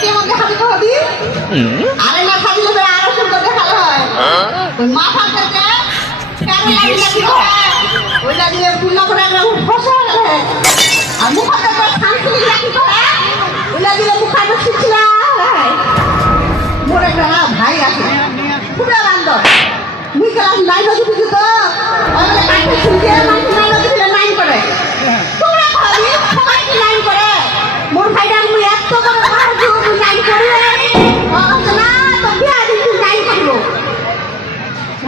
কেমন দেখাবি তো হবি? আরে না আরও সুন্দর দেখালে হয়। ওই মাথা থেকে ওইটা দিয়ে ফুল করে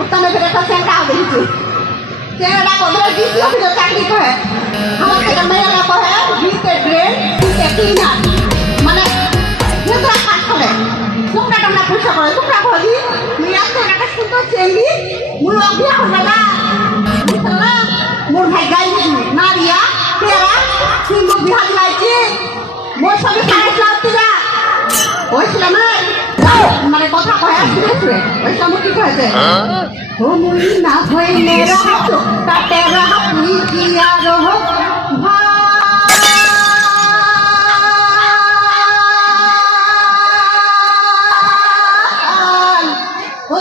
মোটামে ফেরে একটা চেঙ্গা হবে কিছু চেঙ্গাটা কবে দিছি অফিসে চাকরি করে। আমার থেকে মেয়েরা কহে দিতে ড্রেন দিতে ক্লিনার মানে নেতরা কাজ করে। তোমরা তোমরা পয়সা করে, তোমরা বলি তুই এত একটা সুন্দর চেঙ্গি মুই অভিয়া হবে না মোর ভাই গাই না দিয়া তেরা তুই মোক বিহা দিলাইছি মোর সঙ্গে সাড়ে লাগতে যা ওইছিলাম মানে কথা কয় আসছে ওই সময় কি কয়েছে ও মুই না হইলে রাহত তাতে রাহত তুই কি আর হোক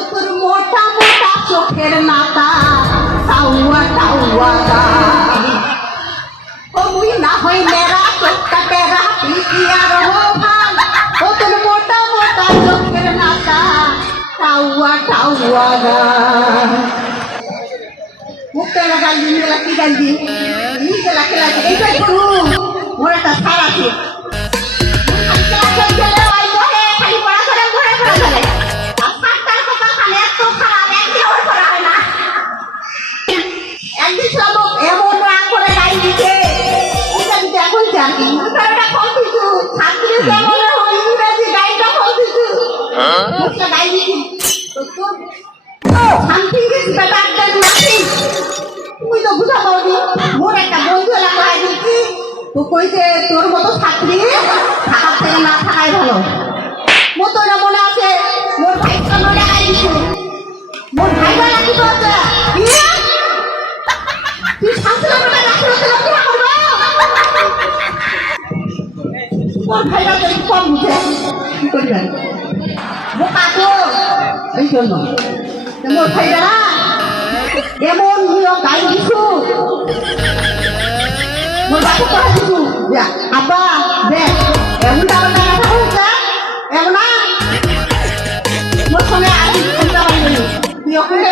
তোর মোটা মোটা মুখটা গাল দিন গেলা কি গাল দিন গেলা খেলা মোর একটা সার আছে। শান্তি গেছি নাকি তো বুঝা পাবি মোর একটা বন্ধু এলাকা গাই দিচ্ছি তো কইছে, তোর মতো ছাত্রী থাকার থেকে না থাকাই ভালো। মোর তো এটা মনে আছে, মোর ভাই গাই দিছি মোর ভাই বেলা কি? করছে ইয়া! তুই তো কম বুঝে। কি করবেন বোকা তো এই জন্য মোর ভাইরা এমন নিয়ম গাই দিছু মোর বাপু করা দিছু আব্বা দেখ এমন আমার টাকা হচ্ছে এমন না মোর সঙ্গে আগে চিন্তা পারি তুই ওখানে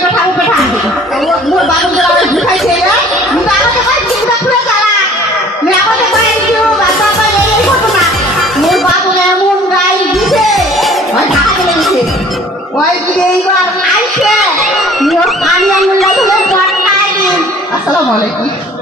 Hello，我的。